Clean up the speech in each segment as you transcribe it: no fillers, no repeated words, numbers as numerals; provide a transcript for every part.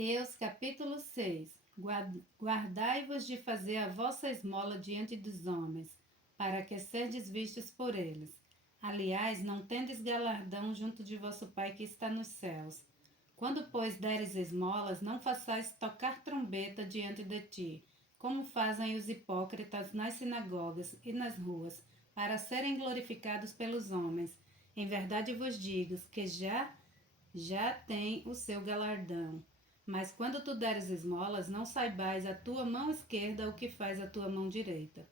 Mateus capítulo 6. Guardai-vos de fazer a vossa esmola diante dos homens, para que serdes vistos por eles. Aliás, não tendes galardão junto de vosso Pai que está nos céus. Quando, pois, deres esmolas, não façais tocar trombeta diante de ti, como fazem os hipócritas nas sinagogas e nas ruas, para serem glorificados pelos homens. Em verdade vos digo que já tem o seu galardão. Mas quando tu deres esmolas, não saibais a tua mão esquerda o que faz a tua mão direita,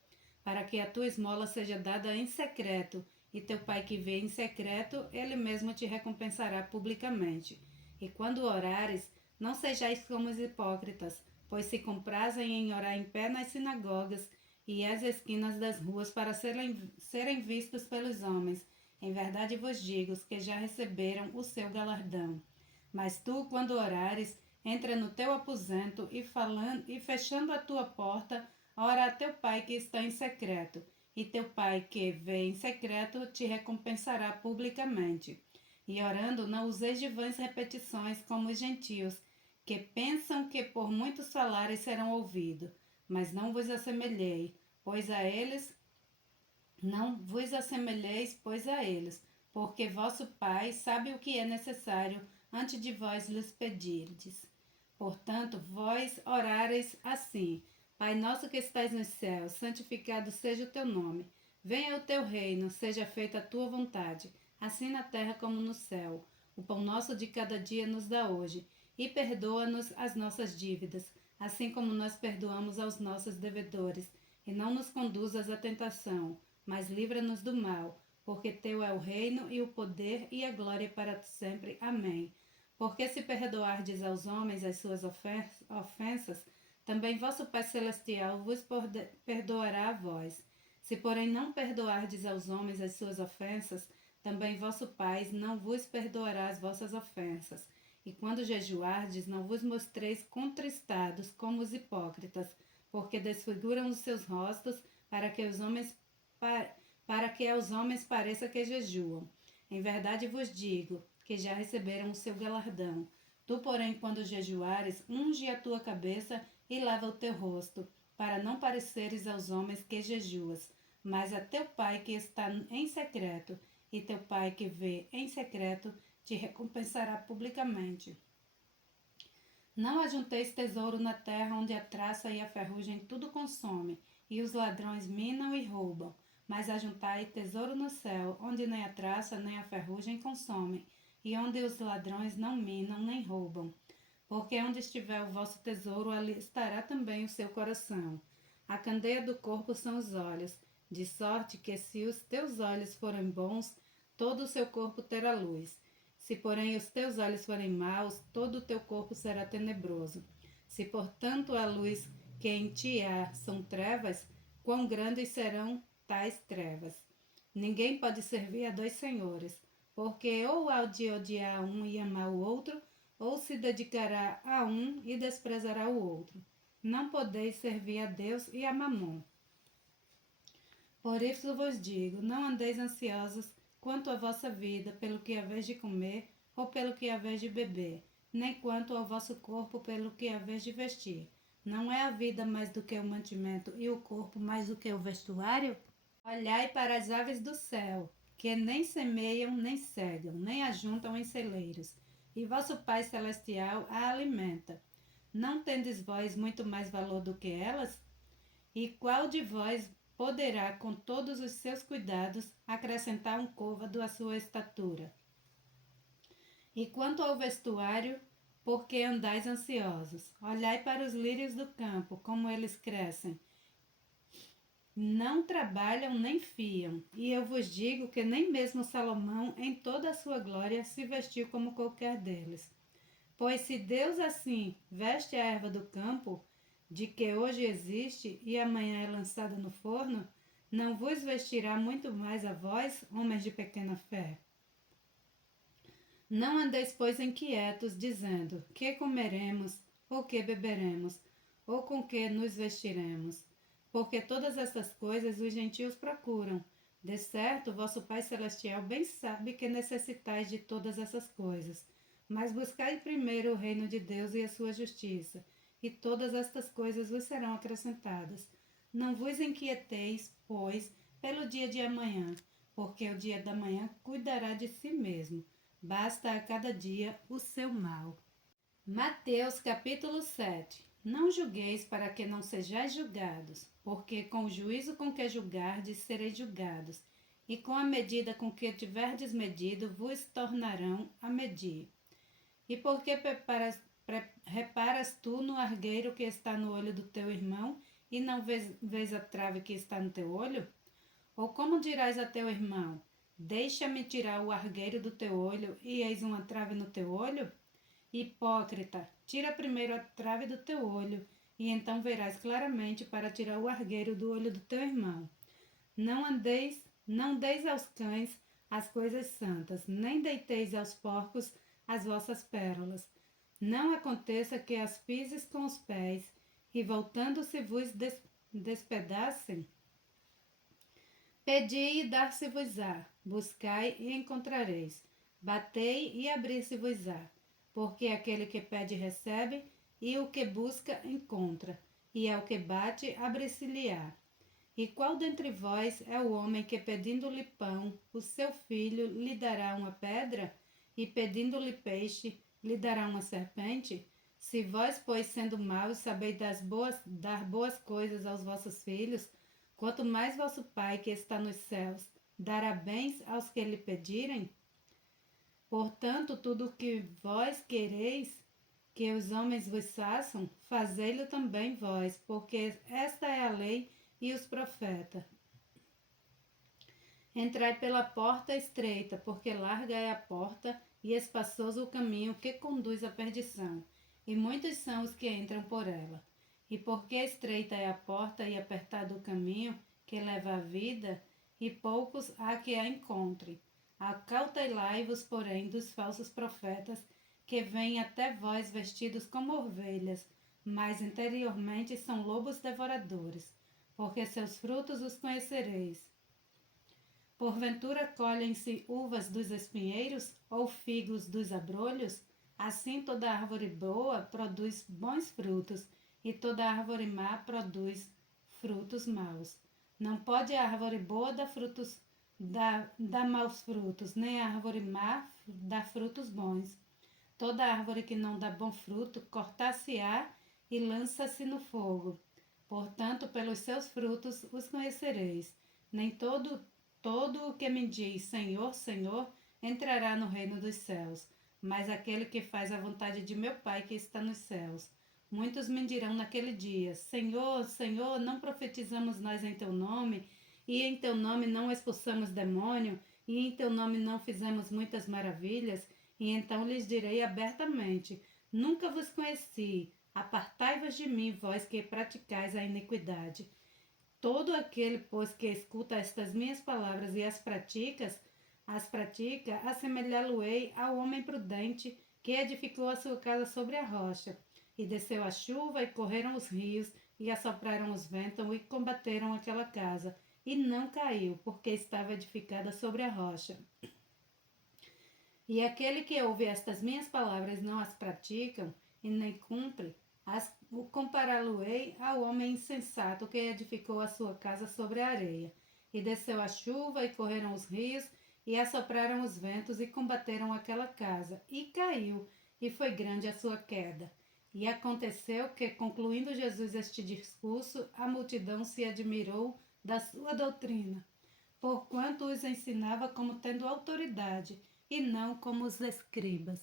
para que a tua esmola seja dada em secreto, e teu pai que vê em secreto, ele mesmo te recompensará publicamente. E quando orares, não sejais como os hipócritas, pois se comprazem em orar em pé nas sinagogas e às esquinas das ruas para serem vistos pelos homens. Em verdade vos digo que já receberam o seu galardão. Mas tu, quando orares, entra no teu aposento e fechando a tua porta, ora a teu pai que está em secreto, e teu pai que vê em secreto te recompensará publicamente. E orando, não useis de vãs repetições como os gentios, que pensam que por muitos salários serão ouvidos, mas não vos assemelhei, pois a eles não vos assemelheis, pois a eles, porque vosso Pai sabe o que é necessário antes de vós lhes pedirdes. Portanto, vós orareis assim: Pai nosso que estais nos céus, santificado seja o teu nome. Venha o teu reino, seja feita a tua vontade, assim na terra como no céu. O pão nosso de cada dia nos dá hoje, e perdoa-nos as nossas dívidas, assim como nós perdoamos aos nossos devedores. E não nos conduzas à tentação, mas livra-nos do mal, porque teu é o reino e o poder e a glória para sempre. Amém. Porque se perdoardes aos homens as suas ofensas, também vosso Pai Celestial vos perdoará a vós. Se, porém, não perdoardes aos homens as suas ofensas, também vosso Pai não vos perdoará as vossas ofensas. E quando jejuardes, não vos mostreis contristados como os hipócritas, porque desfiguram os seus rostos para que aos homens pareça que jejuam. Em verdade vos digo que já receberam o seu galardão. Tu, porém, quando jejuares, unge a tua cabeça e lava o teu rosto, para não pareceres aos homens que jejuas, mas a teu pai que está em secreto, e teu pai que vê em secreto te recompensará publicamente. Não ajunteis tesouro na terra, onde a traça e a ferrugem tudo consome, e os ladrões minam e roubam, mas ajuntai tesouro no céu, onde nem a traça nem a ferrugem consomem, e onde os ladrões não minam nem roubam. Porque onde estiver o vosso tesouro, ali estará também o seu coração. A candeia do corpo são os olhos, de sorte que se os teus olhos forem bons, todo o seu corpo terá luz. Se, porém, os teus olhos forem maus, todo o teu corpo será tenebroso. Se, portanto, a luz que em ti há são trevas, quão grandes serão tais trevas? Ninguém pode servir a dois senhores, porque ou há de odiar um e amar o outro, ou se dedicará a um e desprezará o outro. Não podeis servir a Deus e a Mamon. Por isso vos digo, não andeis ansiosos quanto à vossa vida, pelo que haveis de comer, ou pelo que haveis de beber, nem quanto ao vosso corpo, pelo que haveis de vestir. Não é a vida mais do que o mantimento, e o corpo mais do que o vestuário? Olhai para as aves do céu, que nem semeiam, nem cegam, nem ajuntam em celeiros, e vosso Pai Celestial a alimenta. Não tendes vós muito mais valor do que elas? E qual de vós poderá, com todos os seus cuidados, acrescentar um côvado à sua estatura? E quanto ao vestuário, por que andais ansiosos? Olhai para os lírios do campo, como eles crescem. Não trabalham nem fiam, e eu vos digo que nem mesmo Salomão, em toda a sua glória, se vestiu como qualquer deles. Pois se Deus assim veste a erva do campo, de que hoje existe e amanhã é lançada no forno, não vos vestirá muito mais a vós, homens de pequena fé? Não andeis, pois, inquietos, dizendo: que comeremos, ou que beberemos, ou com que nos vestiremos? Porque todas essas coisas os gentios procuram. De certo, vosso Pai Celestial bem sabe que necessitais de todas essas coisas. Mas buscai primeiro o reino de Deus e a sua justiça, e todas estas coisas vos serão acrescentadas. Não vos inquieteis, pois, pelo dia de amanhã, porque o dia da manhã cuidará de si mesmo. Basta a cada dia o seu mal. Mateus capítulo 7. Não julgueis para que não sejais julgados, porque com o juízo com que julgardes sereis julgados, e com a medida com que tiverdes medido vos tornarão a medir. E por que reparas tu no argueiro que está no olho do teu irmão, e não vês a trave que está no teu olho? Ou como dirás a teu irmão, deixa-me tirar o argueiro do teu olho, e eis uma trave no teu olho? Hipócrita, tira primeiro a trave do teu olho, e então verás claramente para tirar o argueiro do olho do teu irmão. Não deis aos cães as coisas santas, nem deiteis aos porcos as vossas pérolas. Não aconteça que as pises com os pés, e voltando-se vos despedacem. Pedi e dar-se-vos-á, buscai e encontrareis, batei e abrir-se-vos-á. Porque aquele que pede recebe, e o que busca encontra, e ao que bate abre-se-lhe-á. E qual dentre vós é o homem que, pedindo-lhe pão, o seu filho lhe dará uma pedra? E pedindo-lhe peixe, lhe dará uma serpente? Se vós, pois, sendo maus, sabeis dar boas coisas aos vossos filhos, quanto mais vosso Pai que está nos céus dará bens aos que lhe pedirem? Portanto, tudo o que vós quereis que os homens vos façam, fazei-lo também vós, porque esta é a lei e os profetas. Entrai pela porta estreita, porque larga é a porta e espaçoso o caminho que conduz à perdição, e muitos são os que entram por ela. E porque estreita é a porta e apertado o caminho que leva à vida, e poucos há que a encontrem. Acautelai-vos, porém, dos falsos profetas, que vêm até vós vestidos como ovelhas, mas interiormente são lobos devoradores. Porque seus frutos os conhecereis. Porventura colhem-se uvas dos espinheiros, ou figos dos abrolhos? Assim toda árvore boa produz bons frutos, e toda árvore má produz frutos maus. Não pode a árvore boa dar maus frutos, nem a árvore má dar frutos bons. Toda árvore que não dá bom fruto, cortar-se-á e lança-se no fogo. Portanto, pelos seus frutos os conhecereis. Nem todo o que me diz Senhor, Senhor, entrará no reino dos céus, mas aquele que faz a vontade de meu Pai que está nos céus. Muitos me dirão naquele dia, Senhor, Senhor, não profetizamos nós em teu nome, e em teu nome não expulsamos demônio, e em teu nome não fizemos muitas maravilhas? E então lhes direi abertamente, nunca vos conheci, apartai-vos de mim, vós que praticais a iniquidade. Todo aquele, pois, que escuta estas minhas palavras e as pratica, assemelhá-lo-ei ao homem prudente que edificou a sua casa sobre a rocha. E desceu a chuva, e correram os rios, e assopraram os ventos, e combateram aquela casa. E não caiu, porque estava edificada sobre a rocha. E aquele que ouve estas minhas palavras não as praticam, e nem cumpre, compará-lo-ei ao homem insensato que edificou a sua casa sobre a areia. E desceu a chuva, e correram os rios, e assopraram os ventos, e combateram aquela casa. E caiu, e foi grande a sua queda. E aconteceu que, concluindo Jesus este discurso, a multidão se admirou da sua doutrina, porquanto os ensinava como tendo autoridade, e não como os escribas.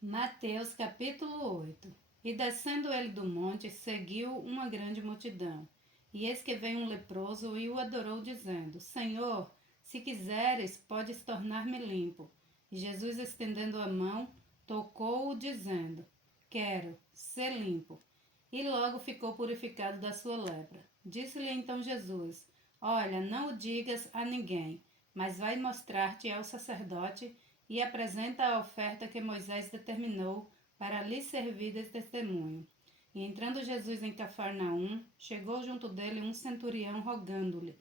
Mateus capítulo 8. E descendo ele do monte, seguiu uma grande multidão. E eis que veio um leproso e o adorou, dizendo, Senhor, se quiseres, podes tornar-me limpo. E Jesus, estendendo a mão, tocou-o, dizendo, quero, ser limpo. E logo ficou purificado da sua lepra. Disse-lhe então Jesus, olha, não o digas a ninguém, mas vai mostrar-te ao sacerdote e apresenta a oferta que Moisés determinou para lhe servir de testemunho. E entrando Jesus em Cafarnaum, chegou junto dele um centurião rogando-lhe,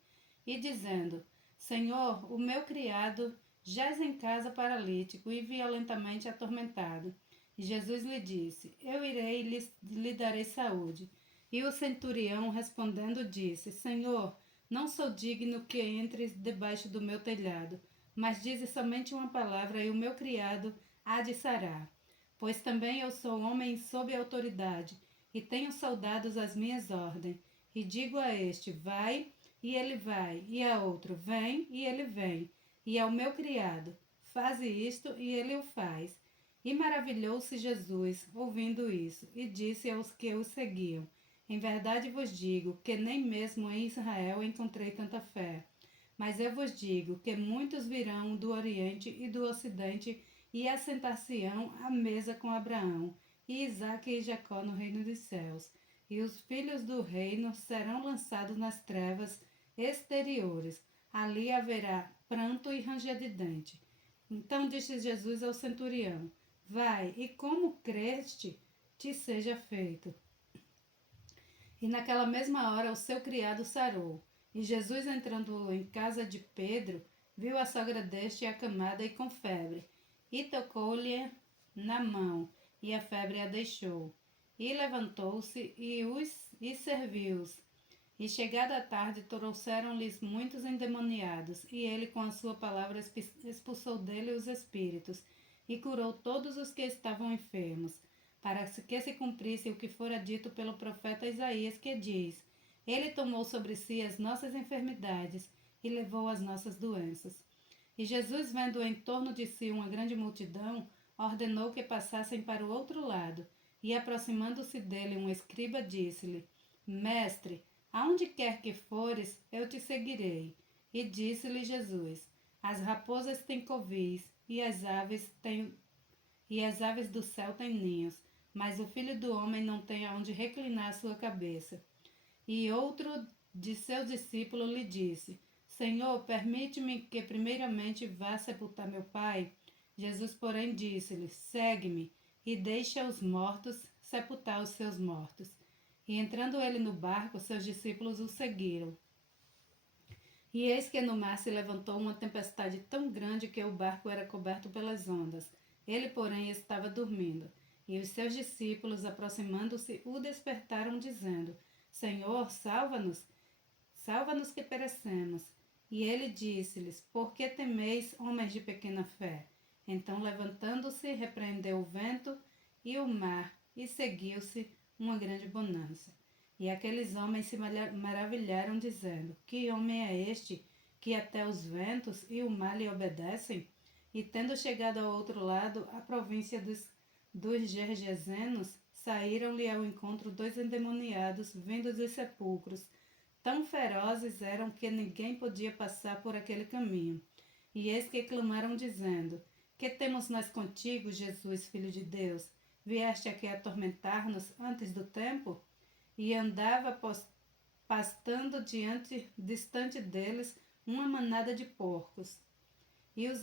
e dizendo, Senhor, o meu criado jaz em casa paralítico e violentamente atormentado. E Jesus lhe disse: Eu irei e lhe darei saúde. E o centurião, respondendo, disse: Senhor, não sou digno que entres debaixo do meu telhado, mas dize somente uma palavra e o meu criado há de sarar. Pois também eu sou homem sob autoridade, e tenho soldados às minhas ordens. E digo a este: vai, e ele vai, e a outro: vem, e ele vem, e ao meu criado: faze isto, e ele o faz. E maravilhou-se Jesus, ouvindo isso, e disse aos que o seguiam: Em verdade vos digo que nem mesmo em Israel encontrei tanta fé. Mas eu vos digo que muitos virão do Oriente e do Ocidente e assentar-se-ão à mesa com Abraão, e Isaque e Jacó no reino dos céus. E os filhos do reino serão lançados nas trevas exteriores. Ali haverá pranto e ranger de dente. Então disse Jesus ao centurião: Vai, e como creste, te seja feito. E naquela mesma hora o seu criado sarou. E Jesus, entrando em casa de Pedro, viu a sogra deste acamada e com febre, e tocou-lhe na mão, e a febre a deixou. E levantou-se e serviu-os. E chegada a tarde, trouxeram-lhes muitos endemoniados, e ele com a sua palavra expulsou dele os espíritos, e curou todos os que estavam enfermos, para que se cumprisse o que fora dito pelo profeta Isaías, que diz: Ele tomou sobre si as nossas enfermidades e levou as nossas doenças. E Jesus, vendo em torno de si uma grande multidão, ordenou que passassem para o outro lado, e aproximando-se dele um escriba, disse-lhe: Mestre, aonde quer que fores, eu te seguirei. E disse-lhe Jesus: As raposas têm covis, e as aves do céu têm ninhos, mas o Filho do Homem não tem aonde reclinar a sua cabeça. E outro de seus discípulos lhe disse: Senhor, permite-me que primeiramente vá sepultar meu pai. Jesus, porém, disse-lhe: Segue-me e deixa os mortos sepultar os seus mortos. E entrando ele no barco, seus discípulos o seguiram. E eis que no mar se levantou uma tempestade tão grande que o barco era coberto pelas ondas. Ele, porém, estava dormindo. E os seus discípulos, aproximando-se, o despertaram, dizendo: Senhor, salva-nos, salva-nos que perecemos. E ele disse-lhes: Por que temeis, homens de pequena fé? Então, levantando-se, repreendeu o vento e o mar, e seguiu-se uma grande bonança. E aqueles homens se maravilharam, dizendo: Que homem é este, que até os ventos e o mar lhe obedecem? E tendo chegado ao outro lado, a província dos Gergesenos, saíram-lhe ao encontro dois endemoniados, vindos dos sepulcros. Tão ferozes eram que ninguém podia passar por aquele caminho. E eis que clamaram, dizendo: Que temos nós contigo, Jesus, Filho de Deus? Vieste aqui atormentar-nos antes do tempo? E andava pastando distante deles, uma manada de porcos. E os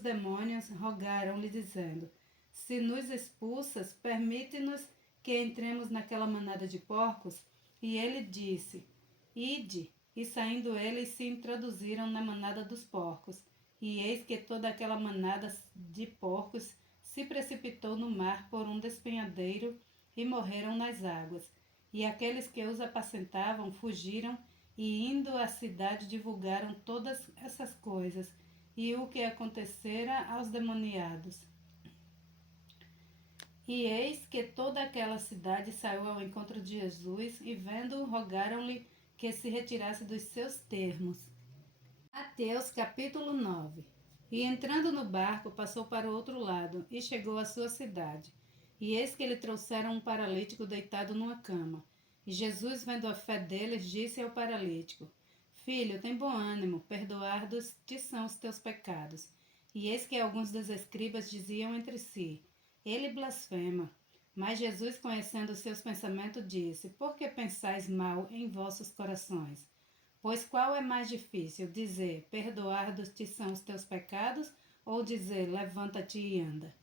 demônios rogaram-lhe, dizendo: Se nos expulsas, permite-nos que entremos naquela manada de porcos. E ele disse: Ide. E saindo eles se introduziram na manada dos porcos. E eis que toda aquela manada de porcos se precipitou no mar por um despenhadeiro e morreram nas águas. E aqueles que os apacentavam fugiram e, indo à cidade, divulgaram todas essas coisas e o que acontecera aos demoniados. E eis que toda aquela cidade saiu ao encontro de Jesus e, vendo-o, rogaram-lhe que se retirasse dos seus termos. Mateus capítulo 9. E entrando no barco, passou para o outro lado e chegou à sua cidade. E eis que lhe trouxeram um paralítico deitado numa cama. E Jesus, vendo a fé deles, disse ao paralítico: Filho, tem bom ânimo, perdoados-te são os teus pecados. E eis que alguns dos escribas diziam entre si: Ele blasfema. Mas Jesus, conhecendo os seus pensamentos, disse: Por que pensais mal em vossos corações? Pois qual é mais difícil, dizer: Perdoados-te são os teus pecados, ou dizer: Levanta-te e anda?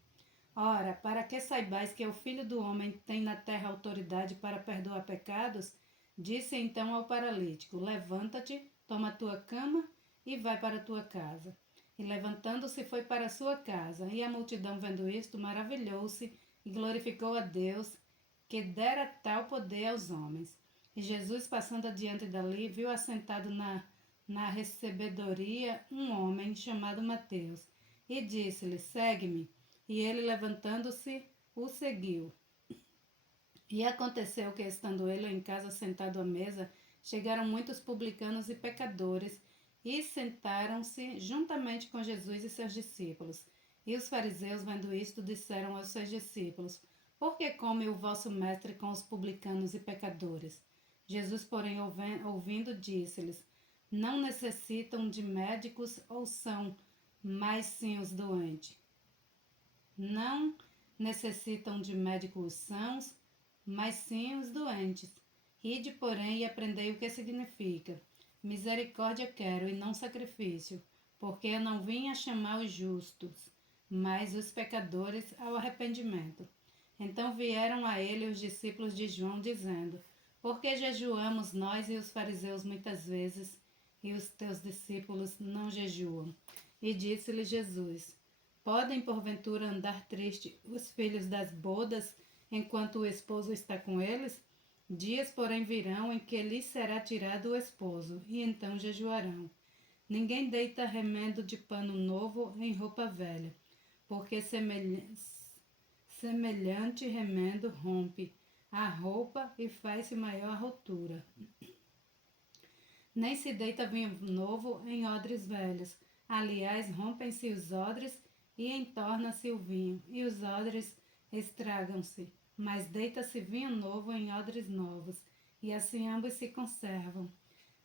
Ora, para que saibais que o Filho do Homem tem na terra autoridade para perdoar pecados, disse então ao paralítico: Levanta-te, toma a tua cama e vai para a tua casa. E levantando-se foi para sua casa. E a multidão, vendo isto, maravilhou-se e glorificou a Deus, que dera tal poder aos homens. E Jesus, passando adiante dali, viu assentado na recebedoria um homem chamado Mateus, e disse-lhe: Segue-me. E ele, levantando-se, o seguiu. E aconteceu que, estando ele em casa sentado à mesa, chegaram muitos publicanos e pecadores, e sentaram-se juntamente com Jesus e seus discípulos. E os fariseus, vendo isto, disseram aos seus discípulos: Por que come o vosso mestre com os publicanos e pecadores? Jesus, porém, ouvindo, disse-lhes: Não necessitam de médicos, ou são mais sim os doentes? Não necessitam de médicos sãos, mas sim os doentes. Ide, porém, e aprendei o que significa: misericórdia quero e não sacrifício, porque eu não vim a chamar os justos, mas os pecadores ao arrependimento. Então vieram a ele os discípulos de João, dizendo: Por que jejuamos nós e os fariseus muitas vezes, e os teus discípulos não jejuam? E disse-lhe Jesus: Podem porventura andar triste os filhos das bodas, enquanto o esposo está com eles? Dias, porém, virão em que lhes será tirado o esposo, e então jejuarão. Ninguém deita remendo de pano novo em roupa velha, porque semelhante remendo rompe a roupa e faz-se maior a rotura. Nem se deita vinho novo em odres velhos. Aliás, rompem-se os odres e entorna-se o vinho, e os odres estragam-se. Mas deita-se vinho novo em odres novos, e assim ambos se conservam.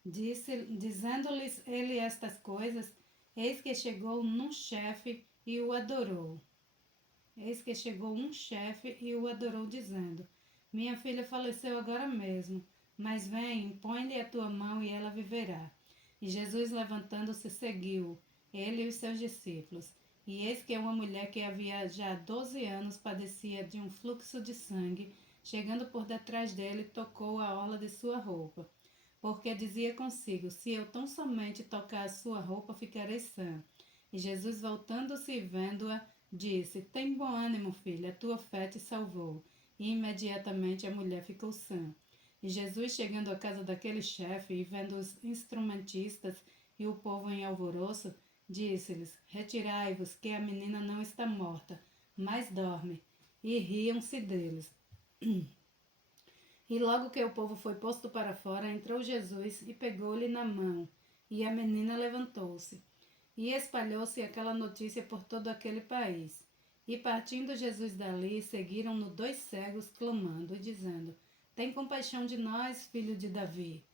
Dizendo-lhes ele estas coisas, eis que chegou um chefe e o adorou. Dizendo: Minha filha faleceu agora mesmo, mas vem, põe-lhe a tua mão e ela viverá. E Jesus, levantando-se, seguiu, ele e os seus discípulos. E eis que uma mulher que havia já 12 anos padecia de um fluxo de sangue, chegando por detrás dele, tocou a orla de sua roupa, porque dizia consigo: Se eu tão somente tocar a sua roupa, ficarei sã. E Jesus, voltando-se e vendo-a, disse: Tem bom ânimo, filha, a tua fé te salvou. E imediatamente a mulher ficou sã. E Jesus, chegando à casa daquele chefe e vendo os instrumentistas e o povo em alvoroço, disse-lhes: Retirai-vos, que a menina não está morta, mas dorme. E riam-se deles. E logo que o povo foi posto para fora, entrou Jesus e pegou-lhe na mão, e a menina levantou-se. E espalhou-se aquela notícia por todo aquele país. E partindo Jesus dali, seguiram-no 2 cegos, clamando e dizendo: Tem compaixão de nós, filho de Davi.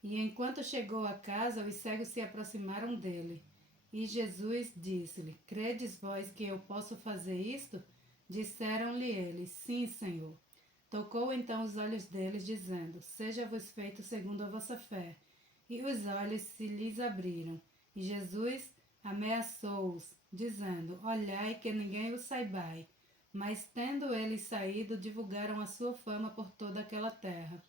E enquanto chegou à casa, os cegos se aproximaram dele. E Jesus disse-lhe: Credes vós que eu posso fazer isto? Disseram-lhe eles: Sim, Senhor. Tocou então os olhos deles, dizendo: Seja-vos feito segundo a vossa fé. E os olhos se lhes abriram. E Jesus ameaçou-os, dizendo: Olhai que ninguém o saibai. Mas tendo eles saído, divulgaram a sua fama por toda aquela terra.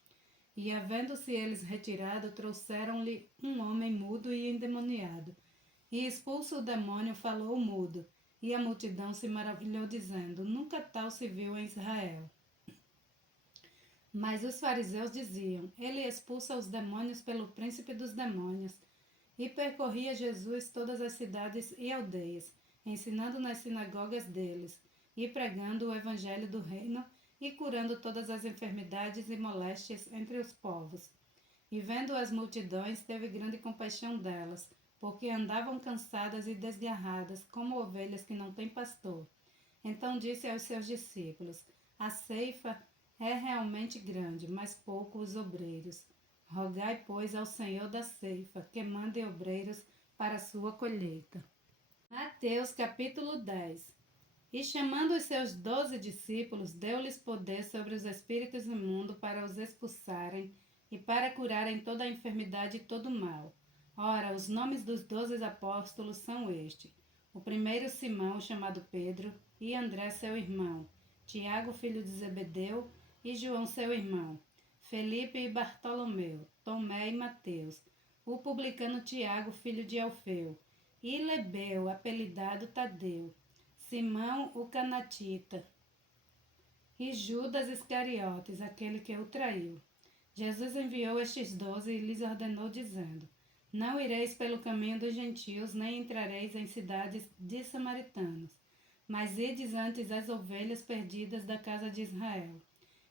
E havendo-se eles retirado, trouxeram-lhe um homem mudo e endemoniado. E expulso o demônio, falou mudo. E a multidão se maravilhou, dizendo: Nunca tal se viu em Israel. Mas os fariseus diziam: Ele expulsa os demônios pelo príncipe dos demônios. E percorria Jesus todas as cidades e aldeias, ensinando nas sinagogas deles, e pregando o evangelho do reino, e curando todas as enfermidades e moléstias entre os povos. E vendo as multidões, teve grande compaixão delas, porque andavam cansadas e desgarradas, como ovelhas que não têm pastor. Então disse aos seus discípulos: A ceifa é realmente grande, mas poucos os obreiros. Rogai, pois, ao Senhor da ceifa, que mande obreiros para a sua colheita. Mateus capítulo 10. E chamando os seus 12 discípulos, deu-lhes poder sobre os espíritos imundos para os expulsarem e para curarem toda a enfermidade e todo o mal. Ora, os nomes dos 12 apóstolos são estes: o primeiro Simão, chamado Pedro, e André seu irmão, Tiago, filho de Zebedeu, e João seu irmão, Felipe e Bartolomeu, Tomé e Mateus, o publicano Tiago, filho de Alfeu, e Lebeu, apelidado Tadeu, Simão o Canatita e Judas Iscariotes, aquele que o traiu. Jesus enviou estes 12 e lhes ordenou, dizendo: Não ireis pelo caminho dos gentios, nem entrareis em cidades de samaritanos, mas ides antes as ovelhas perdidas da casa de Israel.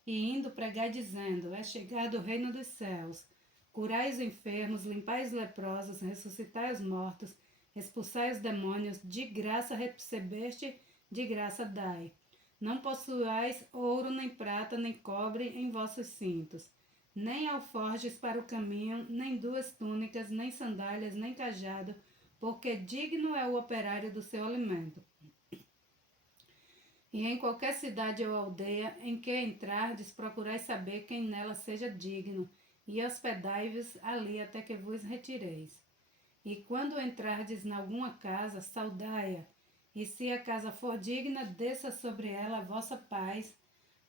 E indo pregai dizendo: É chegado o reino dos céus. Curai os enfermos, limpai os leprosos, ressuscitai os mortos, expulsai os demônios, de graça recebeste, de graça dai. Não possuais ouro, nem prata, nem cobre em vossos cintos, nem alforjes para o caminho, nem 2 túnicas, nem sandálias, nem cajado, porque digno é o operário do seu alimento. E em qualquer cidade ou aldeia em que entrardes, procurai saber quem nela seja digno, e hospedai-vos ali até que vos retireis. E quando entrardes em alguma casa, saudai-a, e se a casa for digna, desça sobre ela a vossa paz,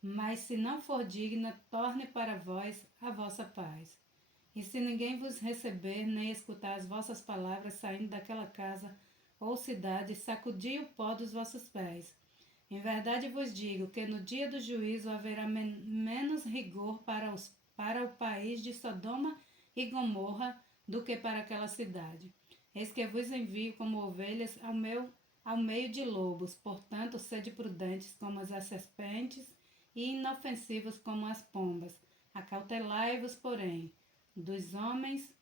mas se não for digna, torne para vós a vossa paz. E se ninguém vos receber, nem escutar as vossas palavras saindo daquela casa ou cidade, sacudi o pó dos vossos pés. Em verdade vos digo que no dia do juízo haverá menos rigor para o país de Sodoma e Gomorra do que para aquela cidade. Eis que vos envio como ovelhas ao meio de lobos, portanto, sede prudentes como as serpentes e inofensivos como as pombas. Acautelai-vos, porém, dos homens,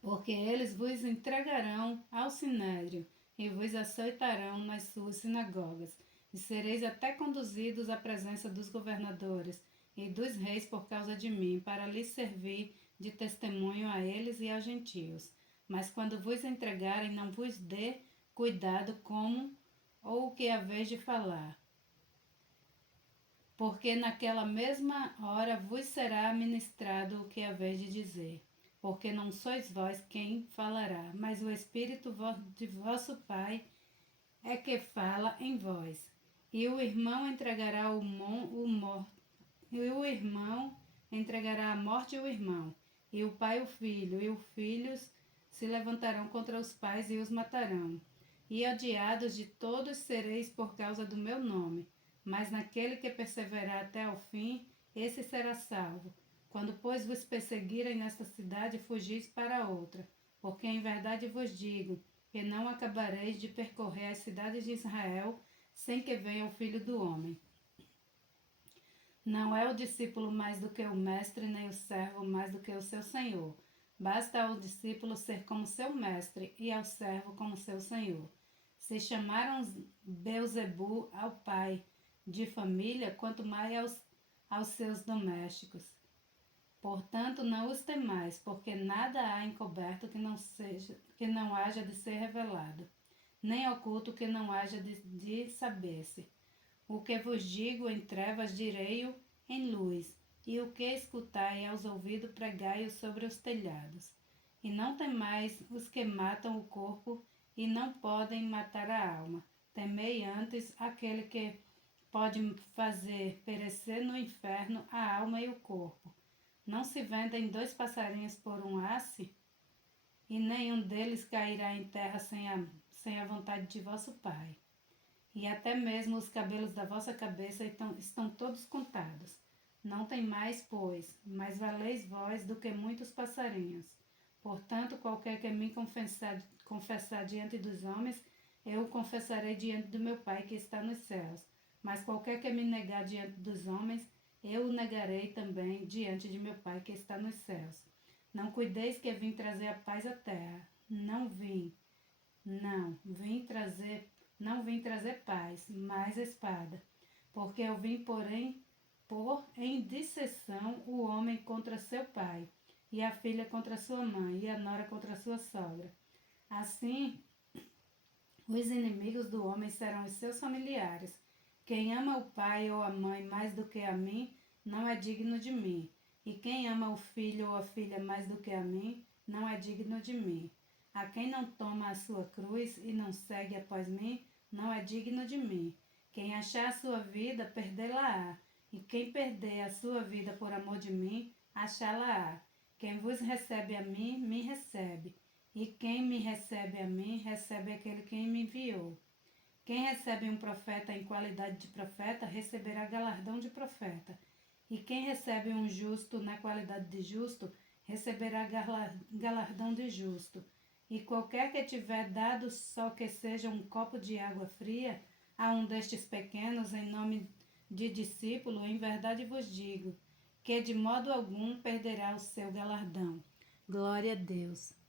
porque eles vos entregarão ao sinédrio e vos açoitarão nas suas sinagogas, e sereis até conduzidos à presença dos governadores e dos reis por causa de mim, para lhes servir de testemunho a eles e aos gentios. Mas quando vos entregarem, não vos dê cuidado como ou o que haveis de falar, porque naquela mesma hora vos será ministrado o que haveis de dizer. Porque não sois vós quem falará, mas o Espírito de vosso Pai é que fala em vós. E o irmão entregará e o irmão entregará a morte o irmão, e o pai o filho, e os filhos se levantarão contra os pais e os matarão. E odiados de todos sereis por causa do meu nome, mas naquele que perseverar até ao fim, esse será salvo. Quando, pois, vos perseguirem nesta cidade, fugis para outra, porque em verdade vos digo que não acabareis de percorrer as cidades de Israel sem que venha o Filho do Homem. Não é o discípulo mais do que o mestre, nem o servo mais do que o seu senhor. Basta ao discípulo ser como seu mestre e ao servo como seu senhor. Se chamaram Beelzebu ao pai de família, quanto mais aos seus domésticos. Portanto, não os temais, porque nada há encoberto que não haja de ser revelado, nem oculto que não haja de saber-se. O que vos digo em trevas, direi-o em luz, e o que escutai aos ouvidos, pregai-o sobre os telhados. E não temais os que matam o corpo e não podem matar a alma. Temei antes aquele que pode fazer perecer no inferno a alma e o corpo. Não se vendem 2 passarinhos por um asse? E nenhum deles cairá em terra sem a vontade de vosso Pai. E até mesmo os cabelos da vossa cabeça estão todos contados. Não tem mais, pois, mais valeis vós do que muitos passarinhos. Portanto, qualquer que me confessar diante dos homens, eu o confessarei diante do meu Pai que está nos céus. Mas qualquer que me negar diante dos homens, eu o negarei também diante de meu Pai que está nos céus. Não cuideis que vim trazer a paz à terra. Não vim trazer paz, mas espada. Porque eu vim, porém, pôr em disseção o homem contra seu pai, e a filha contra sua mãe, e a nora contra sua sogra. Assim, os inimigos do homem serão os seus familiares. Quem ama o pai ou a mãe mais do que a mim, não é digno de mim. E quem ama o filho ou a filha mais do que a mim, não é digno de mim. A quem não toma a sua cruz e não segue após mim, não é digno de mim. Quem achar a sua vida, perdê-la-á. E quem perder a sua vida por amor de mim, achá-la-á. Quem vos recebe a mim, me recebe. E quem me recebe a mim, recebe aquele quem me enviou. Quem recebe um profeta em qualidade de profeta, receberá galardão de profeta. E quem recebe um justo na qualidade de justo, receberá galardão de justo. E qualquer que tiver dado só que seja um copo de água fria a um destes pequenos, em nome de discípulo, em verdade vos digo, que de modo algum perderá o seu galardão. Glória a Deus.